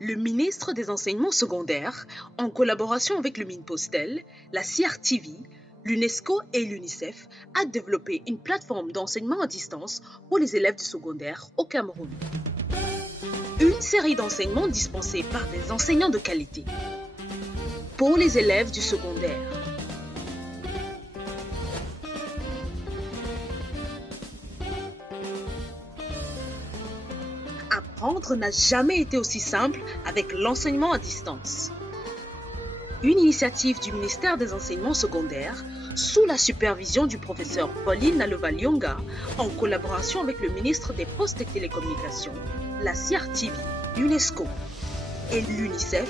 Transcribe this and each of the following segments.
Le ministre des Enseignements secondaires, en collaboration avec le Minpostel, la CRTV, l'UNESCO et l'UNICEF, a développé une plateforme d'enseignement à distance pour les élèves du secondaire au Cameroun. Une série d'enseignements dispensés par des enseignants de qualité pour les élèves du secondaire. Apprendre n'a jamais été aussi simple avec l'enseignement à distance. Une initiative du ministère des Enseignements secondaires sous la supervision du professeur Pauline Nalova-Lyonga en collaboration avec le ministre des Postes et Télécommunications, la CRTV, l'UNESCO et l'UNICEF.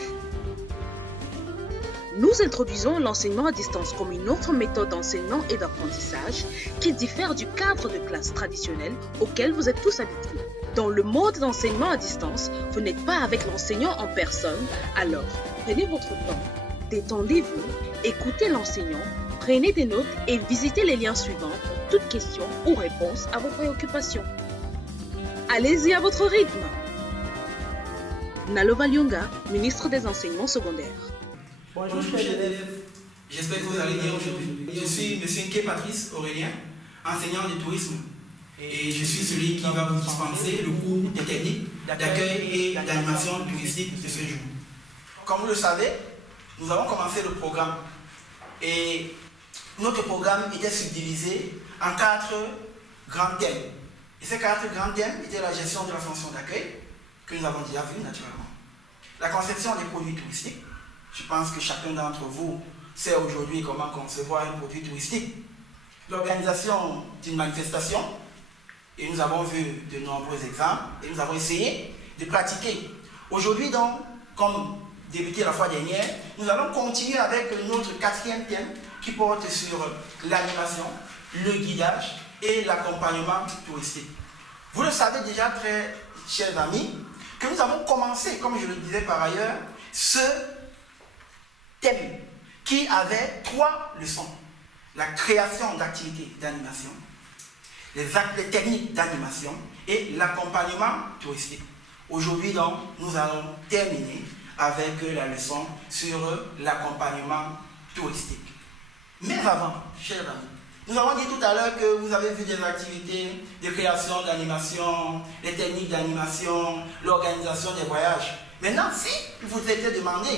Nous introduisons l'enseignement à distance comme une autre méthode d'enseignement et d'apprentissage qui diffère du cadre de classe traditionnel auquel vous êtes tous habitués. Dans le mode d'enseignement à distance, vous n'êtes pas avec l'enseignant en personne, alors prenez votre temps, détendez-vous, écoutez l'enseignant, prenez des notes et visitez les liens suivants pour toute question ou réponse à vos préoccupations. Allez-y à votre rythme. Nalova-Lyonga, ministre des Enseignements secondaires. Bonjour chers élèves, j'espère que vous allez bien aujourd'hui. Je suis M. Nke Patrice Aurélien, enseignant de tourisme. Et je suis celui qui va vous dispenser le cours des techniques d'accueil et d'animation touristique de ce jour. Comme vous le savez, nous avons commencé le programme. Et notre programme était subdivisé en 4 grands thèmes. Et ces 4 grands thèmes étaient la gestion de la fonction d'accueil, que nous avons déjà vu naturellement. La conception des produits touristiques. Je pense que chacun d'entre vous sait aujourd'hui comment concevoir un produit touristique. L'organisation d'une manifestation. Et nous avons vu de nombreux exemples et nous avons essayé de pratiquer. Aujourd'hui donc, comme débuté la fois dernière, nous allons continuer avec notre 4e thème qui porte sur l'animation, le guidage et l'accompagnement touristique. Vous le savez déjà, très chers amis, que nous avons commencé, comme je le disais par ailleurs, ce thème qui avait 3 leçons. La création d'activités d'animation, les techniques d'animation et l'accompagnement touristique. Aujourd'hui donc, nous allons terminer avec la leçon sur l'accompagnement touristique. Mais avant, chers amis, nous avons dit tout à l'heure que vous avez vu des activités de création d'animation, les techniques d'animation, l'organisation des voyages. Maintenant, si vous était demandé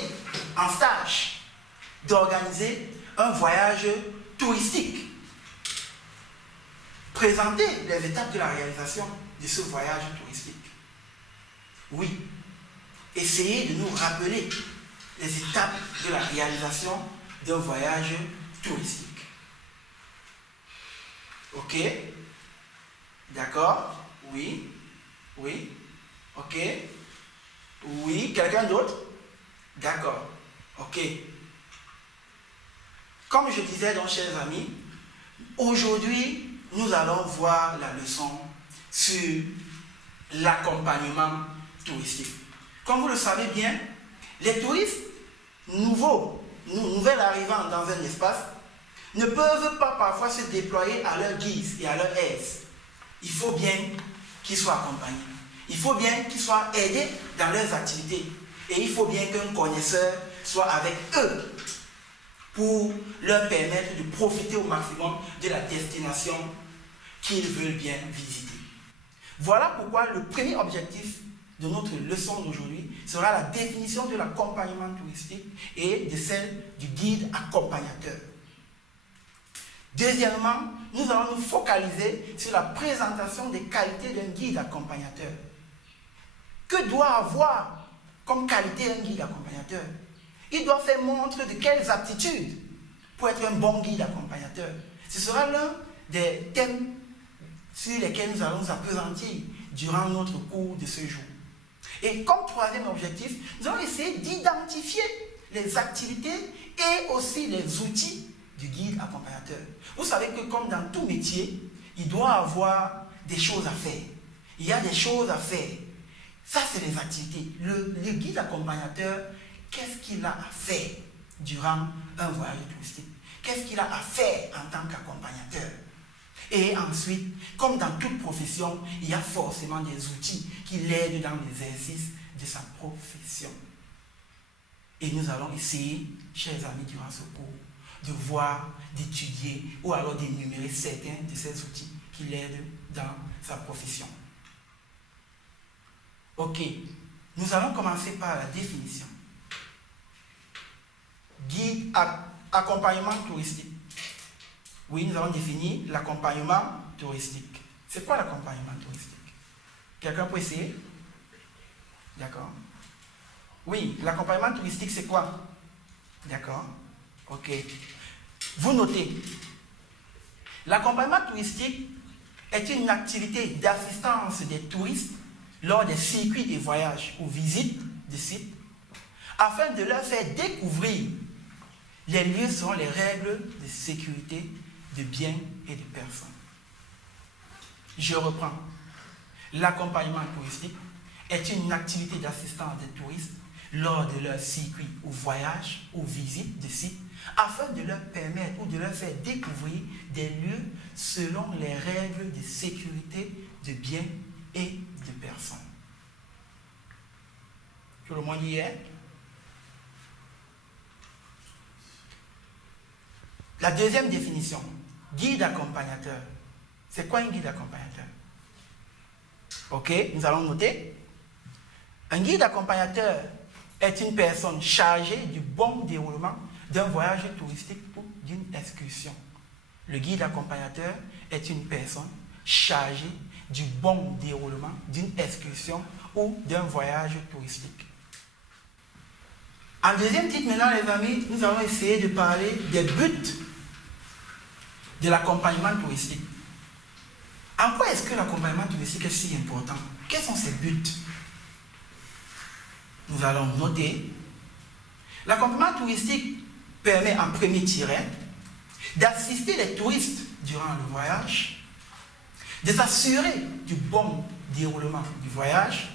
en stage d'organiser un voyage touristique, présenter les étapes de la réalisation de ce voyage touristique. Oui, essayez de nous rappeler les étapes de la réalisation d'un voyage touristique. Ok? D'accord? Oui? Oui? Ok? Oui? Quelqu'un d'autre? D'accord. Ok. Comme je disais donc, chers amis, aujourd'hui, nous allons voir la leçon sur l'accompagnement touristique. Comme vous le savez bien, les touristes nouvelles arrivants dans un espace, ne peuvent pas parfois se déployer à leur guise et à leur aise. Il faut bien qu'ils soient accompagnés. Il faut bien qu'ils soient aidés dans leurs activités. Et il faut bien qu'un connaisseur soit avec eux pour leur permettre de profiter au maximum de la destination qu'ils veulent bien visiter. Voilà pourquoi le premier objectif de notre leçon d'aujourd'hui sera la définition de l'accompagnement touristique et de celle du guide accompagnateur. Deuxièmement, nous allons nous focaliser sur la présentation des qualités d'un guide accompagnateur. Que doit avoir comme qualité un guide accompagnateur? Il doit faire montre de quelles aptitudes pour être un bon guide accompagnateur. Ce sera l'un des thèmes sur lesquels nous allons nous appesantir durant notre cours de ce jour. Et comme 3e objectif, nous allons essayer d'identifier les activités et aussi les outils du guide accompagnateur. Vous savez que comme dans tout métier, il doit avoir des choses à faire. Il y a des choses à faire. Ça, c'est les activités. Le guide accompagnateur, qu'est-ce qu'il a à faire durant un voyage touristique? Qu'est-ce qu'il a à faire en tant qu'accompagnateur? Et ensuite, comme dans toute profession, il y a forcément des outils qui l'aident dans l'exercice de sa profession. Et nous allons essayer, chers amis, durant ce cours, de voir, d'étudier ou alors d'énumérer certains de ces outils qui l'aident dans sa profession. Ok, nous allons commencer par la définition. Guide accompagnement touristique. Oui, nous allons définir l'accompagnement touristique. C'est quoi l'accompagnement touristique? Quelqu'un peut essayer? D'accord. Oui, l'accompagnement touristique, c'est quoi? D'accord. Ok. Vous notez. L'accompagnement touristique est une activité d'assistance des touristes lors des circuits de voyage ou visites de sites afin de leur faire découvrir les lieux selon les règles de sécurité de biens et de personnes. Je reprends. L'accompagnement touristique est une activité d'assistance des touristes lors de leur circuit ou voyage ou visite de sites afin de leur permettre ou de leur faire découvrir des lieux selon les règles de sécurité de biens et de personnes. Tout le monde y est? La deuxième définition, guide accompagnateur. C'est quoi un guide accompagnateur? Ok, nous allons noter. Un guide accompagnateur est une personne chargée du bon déroulement d'un voyage touristique ou d'une excursion. Le guide accompagnateur est une personne chargée du bon déroulement d'une excursion ou d'un voyage touristique. En deuxième titre, maintenant, les amis, nous allons essayer de parler des buts de l'accompagnement touristique. En quoi est-ce que l'accompagnement touristique est si important? Quels sont ses buts? Nous allons noter. L'accompagnement touristique permet en premier tiret d'assister les touristes durant le voyage, de s'assurer du bon déroulement du voyage,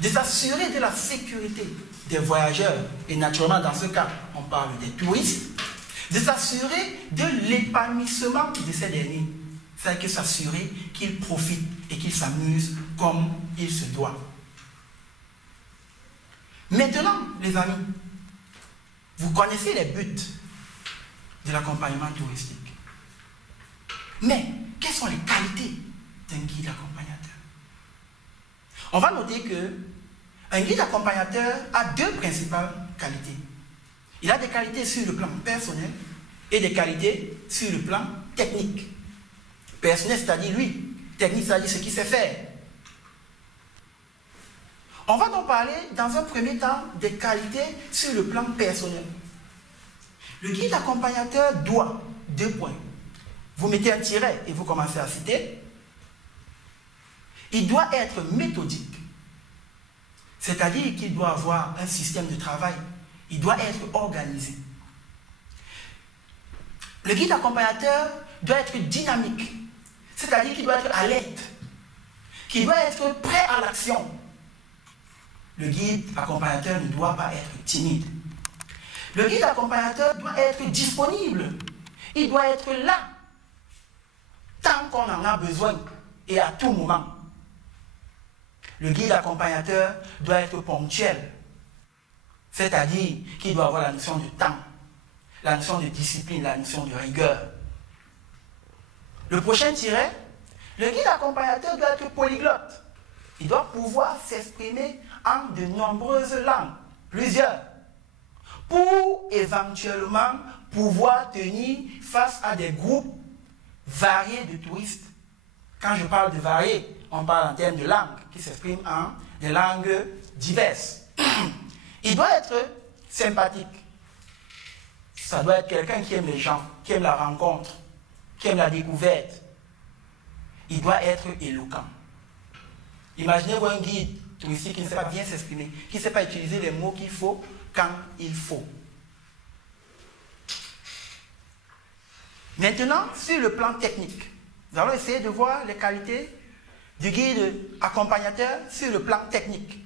de s'assurer de la sécurité des voyageurs, et naturellement dans ce cas, on parle des touristes, de s'assurer de l'épanouissement de ces derniers, c'est-à-dire s'assurer qu'ils profitent et qu'ils s'amusent comme il se doit. Maintenant, les amis, vous connaissez les buts de l'accompagnement touristique. Mais, quelles sont les qualités d'un guide accompagnateur? On va noter qu'un guide accompagnateur a deux principales qualités. Il a des qualités sur le plan personnel et des qualités sur le plan technique. Personnel, c'est-à-dire lui. Technique, c'est-à-dire ce qu'il sait faire. On va donc parler dans un premier temps des qualités sur le plan personnel. Le guide accompagnateur doit, 2 points. Vous mettez un tiret et vous commencez à citer. Il doit être méthodique. C'est-à-dire qu'il doit avoir un système de travail. Il doit être organisé. Le guide accompagnateur doit être dynamique. C'est-à-dire qu'il doit être alerte. Qu'il doit être prêt à l'action. Le guide accompagnateur ne doit pas être timide. Le guide accompagnateur doit être disponible. Il doit être là tant qu'on en a besoin et à tout moment. Le guide accompagnateur doit être ponctuel. C'est-à-dire qu'il doit avoir la notion de temps, la notion de discipline, la notion de rigueur. Le prochain tiret, le guide accompagnateur doit être polyglotte. Il doit pouvoir s'exprimer en de nombreuses langues, plusieurs, pour éventuellement pouvoir tenir face à des groupes variés de touristes. Quand je parle de variés, on parle en termes de langues qui s'expriment en des langues diverses. Il doit être sympathique. Ça doit être quelqu'un qui aime les gens, qui aime la rencontre, qui aime la découverte. Il doit être éloquent. Imaginez-vous un guide touristique qui ne sait pas bien s'exprimer, qui ne sait pas utiliser les mots qu'il faut quand il faut. Maintenant, sur le plan technique, nous allons essayer de voir les qualités du guide accompagnateur sur le plan technique.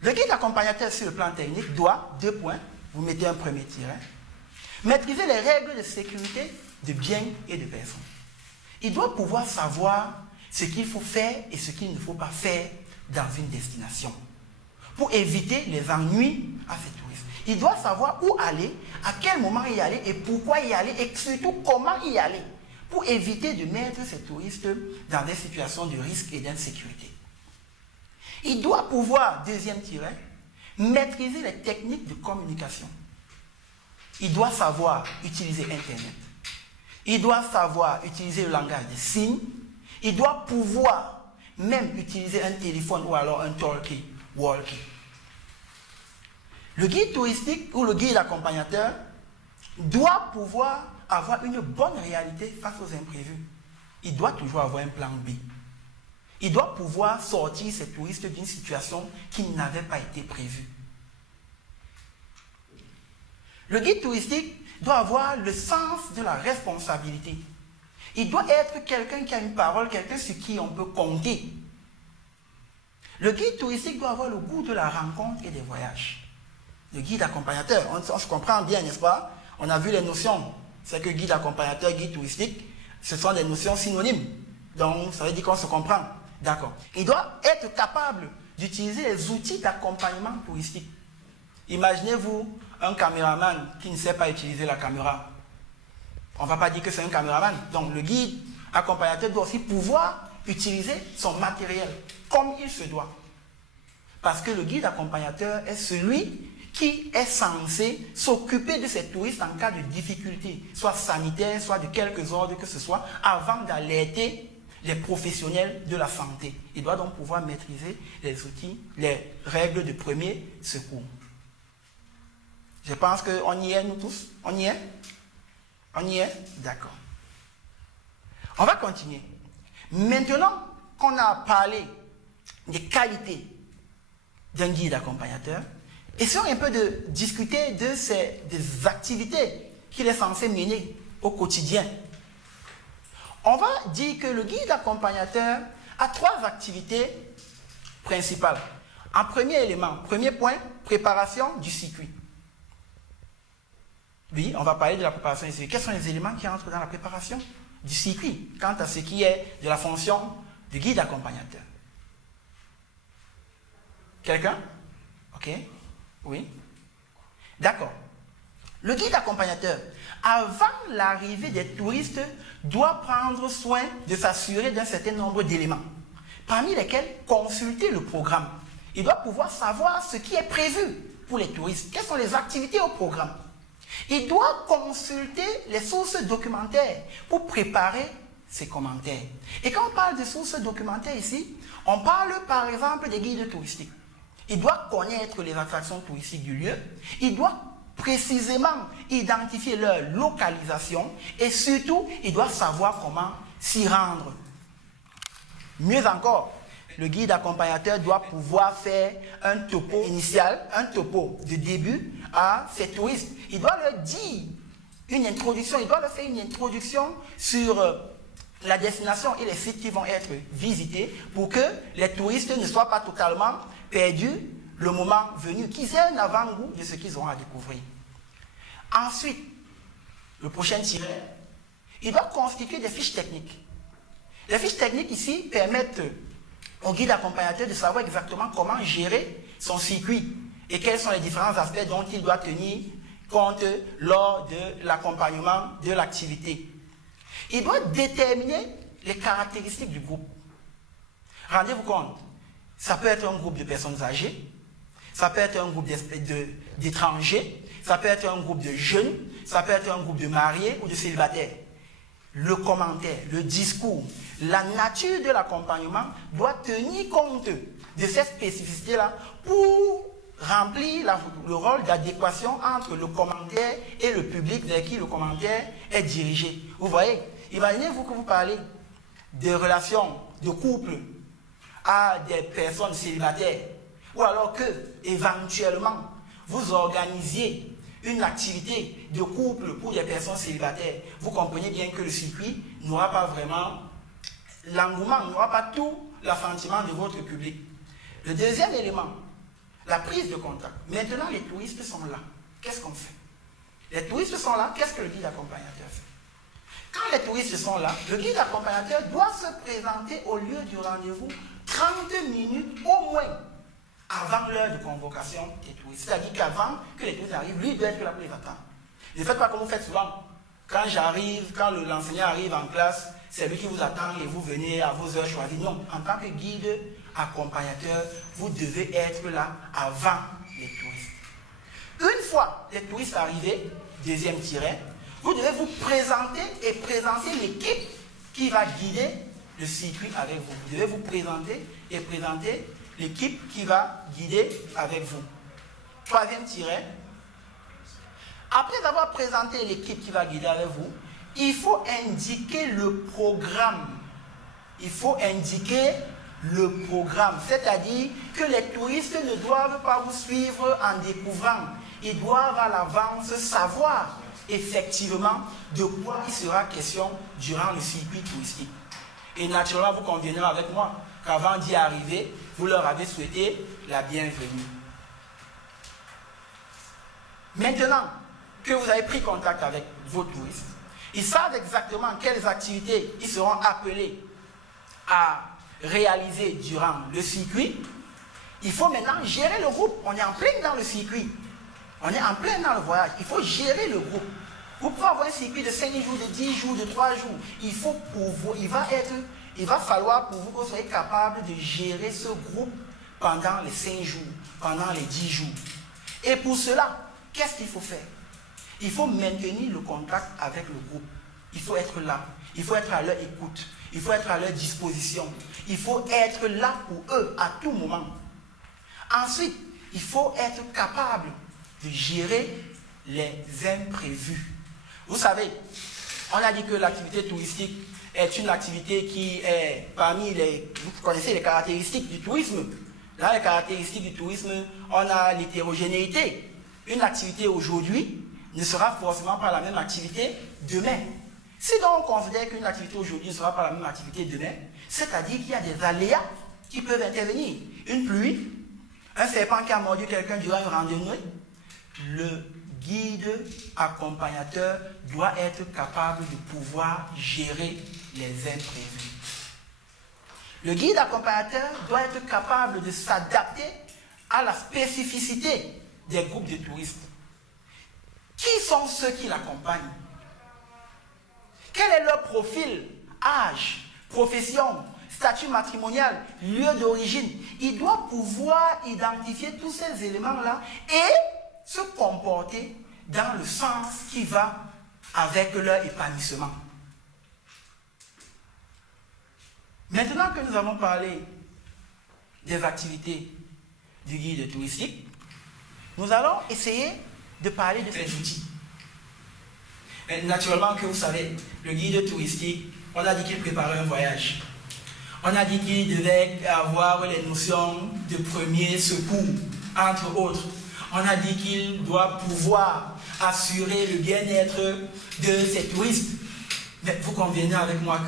Le guide accompagnateur sur le plan technique doit, 2 points, vous mettez un premier tiret, maîtriser les règles de sécurité de biens et de personnes. Il doit pouvoir savoir ce qu'il faut faire et ce qu'il ne faut pas faire dans une destination, pour éviter les ennuis à ces touristes. Il doit savoir où aller, à quel moment y aller et pourquoi y aller et surtout comment y aller, pour éviter de mettre ces touristes dans des situations de risque et d'insécurité. Il doit pouvoir, deuxième tiret, maîtriser les techniques de communication. Il doit savoir utiliser Internet. Il doit savoir utiliser le langage des signes. Il doit pouvoir même utiliser un téléphone ou alors un talkie-walkie. Le guide touristique ou le guide accompagnateur doit pouvoir avoir une bonne réalité face aux imprévus. Il doit toujours avoir un plan B. Il doit pouvoir sortir ces touristes d'une situation qui n'avait pas été prévue. Le guide touristique doit avoir le sens de la responsabilité. Il doit être quelqu'un qui a une parole, quelqu'un sur qui on peut compter. Le guide touristique doit avoir le goût de la rencontre et des voyages. Le guide accompagnateur, on se comprend bien, n'est-ce pas? On a vu les notions. C'est que guide accompagnateur, guide touristique, ce sont des notions synonymes. Donc, ça veut dire qu'on se comprend. D'accord. Il doit être capable d'utiliser les outils d'accompagnement touristique. Imaginez-vous un caméraman qui ne sait pas utiliser la caméra. On ne va pas dire que c'est un caméraman. Donc, le guide accompagnateur doit aussi pouvoir utiliser son matériel comme il se doit. Parce que le guide accompagnateur est celui qui est censé s'occuper de ces touristes en cas de difficulté, soit sanitaire, soit de quelques ordres que ce soit, avant d'alerter les professionnels de la santé. Il doit donc pouvoir maîtriser les outils, les règles de premier secours. Je pense qu'on y est, nous tous. On y est? On y est? D'accord. On va continuer. Maintenant qu'on a parlé des qualités d'un guide accompagnateur, essayons un peu de discuter des activités qu'il est censé mener au quotidien. On va dire que le guide accompagnateur a 3 activités principales. En premier élément, premier point, préparation du circuit. Oui, on va parler de la préparation du circuit. Quels sont les éléments qui entrent dans la préparation du circuit quant à ce qui est de la fonction du guide accompagnateur? Quelqu'un? Ok. Oui. D'accord. Le guide accompagnateur, avant l'arrivée des touristes, doit prendre soin de s'assurer d'un certain nombre d'éléments, parmi lesquels consulter le programme. Il doit pouvoir savoir ce qui est prévu pour les touristes, quelles sont les activités au programme. Il doit consulter les sources documentaires pour préparer ses commentaires. Et quand on parle de sources documentaires ici, on parle par exemple des guides touristiques. Il doit connaître les attractions touristiques du lieu. Il doit précisément identifier leur localisation. Et surtout, il doit savoir comment s'y rendre. Mieux encore, le guide accompagnateur doit pouvoir faire un topo initial, un topo de début à ces touristes. Il doit leur dire une introduction, il doit leur faire une introduction sur la destination et les sites qui vont être visités pour que les touristes ne soient pas totalement perdus le moment venu, qu'ils aient un avant-goût de ce qu'ils auront à découvrir. Ensuite, le prochain tiret, il doit constituer des fiches techniques. Les fiches techniques ici permettent au guide accompagnateur de savoir exactement comment gérer son circuit et quels sont les différents aspects dont il doit tenir compte lors de l'accompagnement de l'activité. Il doit déterminer les caractéristiques du groupe. Rendez-vous compte, ça peut être un groupe de personnes âgées, ça peut être un groupe d'étrangers, ça peut être un groupe de jeunes, ça peut être un groupe de mariés ou de célibataires. Le commentaire, le discours, la nature de l'accompagnement doit tenir compte de cette spécificité-là pour remplir le rôle d'adéquation entre le commentaire et le public vers qui le commentaire est dirigé. Vous voyez, imaginez-vous que vous parlez de relations de couple à des personnes célibataires, ou alors que, éventuellement, vous organisiez une activité de couple pour des personnes célibataires. Vous comprenez bien que le circuit n'aura pas vraiment l'engouement, n'aura pas tout l'assentiment de votre public. Le deuxième élément, la prise de contact. Maintenant, les touristes sont là. Qu'est-ce qu'on fait? Les touristes sont là, qu'est-ce que le guide accompagnateur fait? Quand les touristes sont là, le guide accompagnateur doit se présenter au lieu du rendez-vous 30 minutes au moins avant l'heure de convocation des touristes. C'est-à-dire qu'avant que les touristes arrivent, lui doit être là pour les attendre. Ne faites pas comme vous faites souvent. Quand l'enseignant arrive en classe, c'est lui qui vous attend et vous venez à vos heures choisies. Non, en tant que guide, accompagnateur, vous devez être là avant les touristes. Une fois les touristes arrivés, deuxième tiret, vous devez vous présenter et présenter l'équipe qui va guider le circuit avec vous. Vous devez vous présenter et présenter l'équipe qui va guider avec vous. Troisième tiret. Après avoir présenté l'équipe qui va guider avec vous, il faut indiquer le programme. Il faut indiquer le programme. C'est-à-dire que les touristes ne doivent pas vous suivre en découvrant. Ils doivent à l'avance savoir effectivement de quoi il sera question durant le circuit touristique. Et naturellement, vous conviendrez avec moi qu'avant d'y arriver, vous leur avez souhaité la bienvenue. Maintenant que vous avez pris contact avec vos touristes, ils savent exactement quelles activités ils seront appelés à réaliser durant le circuit. Il faut maintenant gérer le groupe. On est en plein dans le circuit. On est en plein dans le voyage. Il faut gérer le groupe. Vous pouvez avoir un circuit de 5 jours, de 10 jours, de 3 jours. Il va falloir pour vous que vous soyez capable de gérer ce groupe pendant les 5 jours, pendant les 10 jours. Et pour cela, qu'est-ce qu'il faut faire? Il faut maintenir le contact avec le groupe. Il faut être là. Il faut être à leur écoute. Il faut être à leur disposition. Il faut être là pour eux à tout moment. Ensuite, il faut être capable de gérer les imprévus. Vous savez, on a dit que l'activité touristique est une activité qui est parmi les... Vous connaissez les caractéristiques du tourisme. Dans les caractéristiques du tourisme, on a l'hétérogénéité. Une activité aujourd'hui ne sera forcément pas la même activité demain. Si donc on considère qu'une activité aujourd'hui ne sera pas la même activité demain, c'est-à-dire qu'il y a des aléas qui peuvent intervenir. Une pluie, un serpent qui a mordu quelqu'un durant une randonnée, le guide accompagnateur doit être capable de pouvoir gérer les imprévus. Le guide accompagnateur doit être capable de s'adapter à la spécificité des groupes de touristes. Qui sont ceux qui l'accompagnent? Quel est leur profil, âge, profession, statut matrimonial, lieu d'origine? Il doit pouvoir identifier tous ces éléments-là et se comporter dans le sens qui va avec leur épanouissement. Maintenant que nous avons parlé des activités du guide touristique, nous allons essayer de parler de ces outils. Mais naturellement que vous savez, le guide touristique, on a dit qu'il préparait un voyage. On a dit qu'il devait avoir les notions de premier secours, entre autres. On a dit qu'il doit pouvoir assurer le bien-être de ses touristes. Mais vous convenez avec moi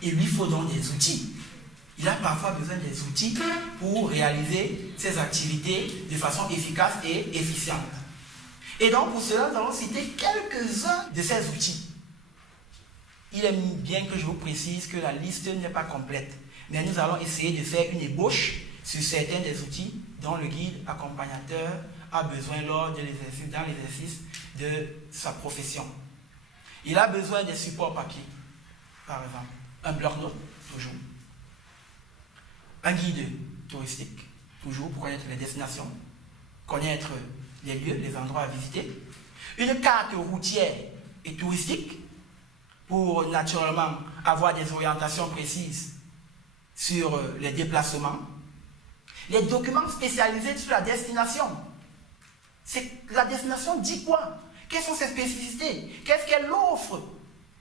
qu'il lui faut donc des outils. Il a parfois besoin des outils pour réaliser ses activités de façon efficace et efficiente. Et donc pour cela, nous allons citer quelques-uns de ces outils. Il est bien que je vous précise que la liste n'est pas complète, mais nous allons essayer de faire une ébauche sur certains des outils dont le guide accompagnateur a besoin lors de l'exercice, dans l'exercice de sa profession. Il a besoin des supports papier, par exemple, un bloc-notes, toujours, un guide touristique, toujours pour connaître les destinations, connaître les lieux, les endroits à visiter, une carte routière et touristique pour naturellement avoir des orientations précises sur les déplacements, les documents spécialisés sur la destination. La destination dit quoi? Quelles sont ses spécificités? Qu'est-ce qu'elle offre?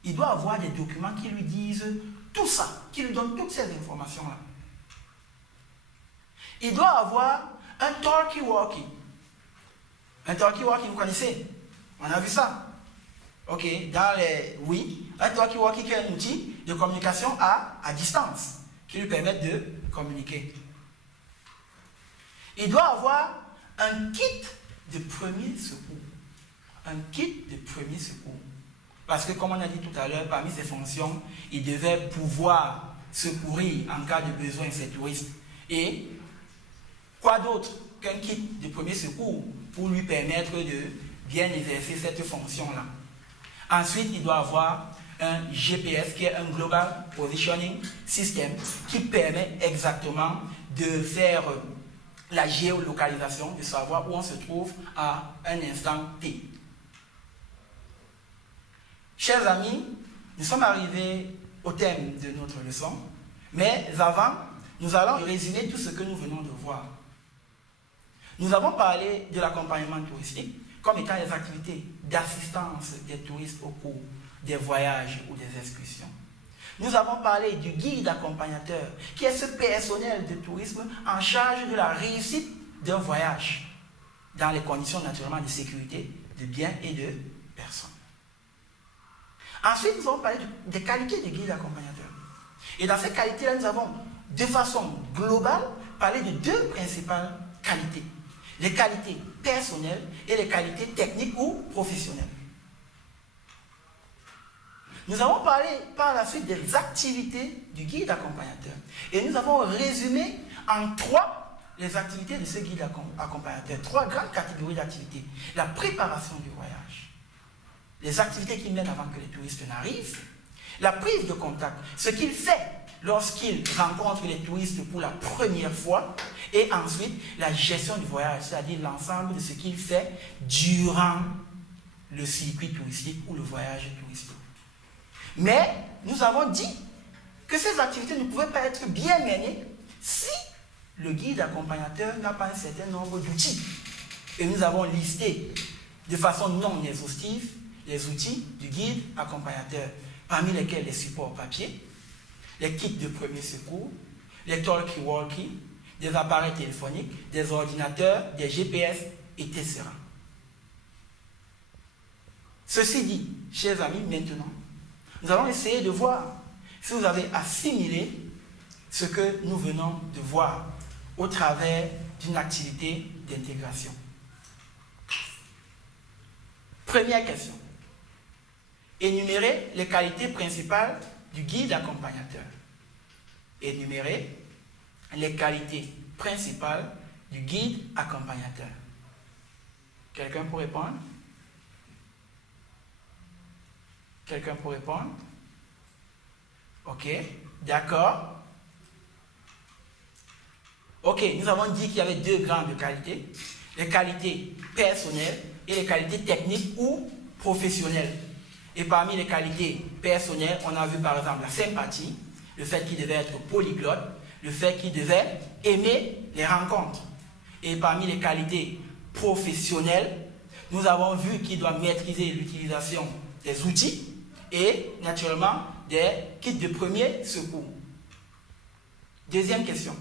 Il doit avoir des documents qui lui disent tout ça, qui lui donnent toutes ces informations-là. Il doit avoir un talkie-walkie. Un talkie-walkie, vous connaissez? On a vu ça. Ok, oui, un talkie-walkie qui est un outil de communication à distance, qui lui permet de communiquer. Il doit avoir un kit de premier secours. Un kit de premier secours. Parce que, comme on a dit tout à l'heure, parmi ses fonctions, il devait pouvoir secourir en cas de besoin ses touristes. Et quoi d'autre qu'un kit de premier secours pour lui permettre de bien exercer cette fonction-là. Ensuite, il doit avoir un GPS qui est un Global Positioning System qui permet exactement de faire la géolocalisation, de savoir où on se trouve à un instant T. Chers amis, nous sommes arrivés au thème de notre leçon, mais avant, nous allons résumer tout ce que nous venons de voir. Nous avons parlé de l'accompagnement touristique comme étant les activités d'assistance des touristes au cours des voyages ou des excursions. Nous avons parlé du guide accompagnateur, qui est ce personnel de tourisme en charge de la réussite d'un voyage, dans les conditions naturellement de sécurité, de biens et de personnes. Ensuite, nous avons parlé des qualités du guide accompagnateur. Et dans ces qualités-là, nous avons, de façon globale, parlé de deux principales qualités. Les qualités personnelles et les qualités techniques ou professionnelles. Nous avons parlé par la suite des activités du guide accompagnateur. Et nous avons résumé en trois les activités de ce guide accompagnateur. Trois grandes catégories d'activités. La préparation du voyage. Les activités qui mènent avant que les touristes n'arrivent. La prise de contact. Ce qu'il fait lorsqu'il rencontre les touristes pour la première fois. Et ensuite, la gestion du voyage, c'est-à-dire l'ensemble de ce qu'il fait durant le circuit touristique ou le voyage touristique. Mais nous avons dit que ces activités ne pouvaient pas être bien menées si le guide accompagnateur n'a pas un certain nombre d'outils. Et nous avons listé de façon non exhaustive les outils du guide accompagnateur, parmi lesquels les supports papier, les kits de premier secours, les talkie-walkie, des appareils téléphoniques, des ordinateurs, des GPS, etc. Ceci dit, chers amis, maintenant, nous allons essayer de voir si vous avez assimilé ce que nous venons de voir au travers d'une activité d'intégration. Première question. Énumérez les qualités principales du guide accompagnateur. Énumérez les qualités principales du guide accompagnateur. Quelqu'un pour répondre? Quelqu'un pour répondre? Ok, d'accord. Ok, nous avons dit qu'il y avait deux grandes qualités. Les qualités personnelles et les qualités techniques ou professionnelles. Et parmi les qualités personnelles, on a vu par exemple la sympathie, le fait qu'il devait être polyglotte, le fait qu'il devait aimer les rencontres. Et parmi les qualités professionnelles, nous avons vu qu'il doit maîtriser l'utilisation des outils et naturellement des kits de premier secours. Deuxième question.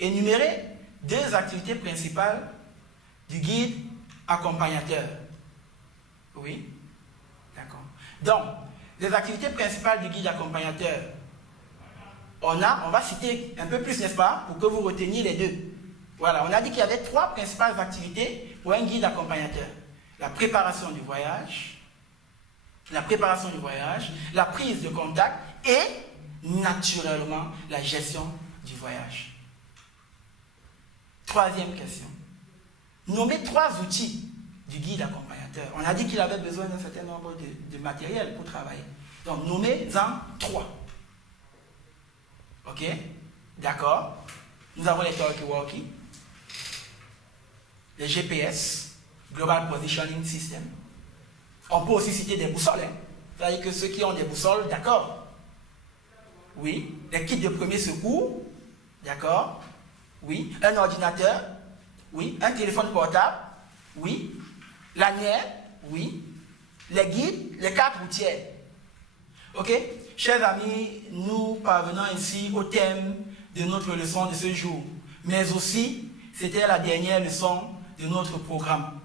Énumérez deux activités principales du guide accompagnateur. Oui? D'accord. Donc, les activités principales du guide accompagnateur, on va citer un peu plus, n'est-ce pas, pour que vous reteniez les deux. Voilà, on a dit qu'il y avait trois principales activités pour un guide accompagnateur. La préparation du voyage, la prise de contact et, naturellement, la gestion du voyage. Troisième question. Nommez trois outils du guide accompagnateur. On a dit qu'il avait besoin d'un certain nombre de matériel pour travailler. Donc, nommez-en trois. Ok? D'accord? Nous avons les talkie-walkie, les GPS, Global Positioning System. On peut aussi citer des boussoles. Hein? C'est-à-dire que ceux qui ont des boussoles, d'accord? Oui. Les kits de premier secours, d'accord? Oui. Un ordinateur, oui. Un téléphone portable, oui. L'annuaire, oui. Les guides, les cartes routières. Ok? Chers amis, nous parvenons ici au thème de notre leçon de ce jour. Mais aussi, c'était la dernière leçon de notre programme.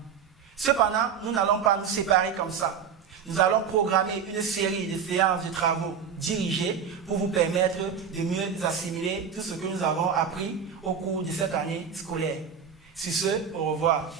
Cependant, nous n'allons pas nous séparer comme ça. Nous allons programmer une série de séances de travaux dirigées pour vous permettre de mieux assimiler tout ce que nous avons appris au cours de cette année scolaire. Sur ce, au revoir.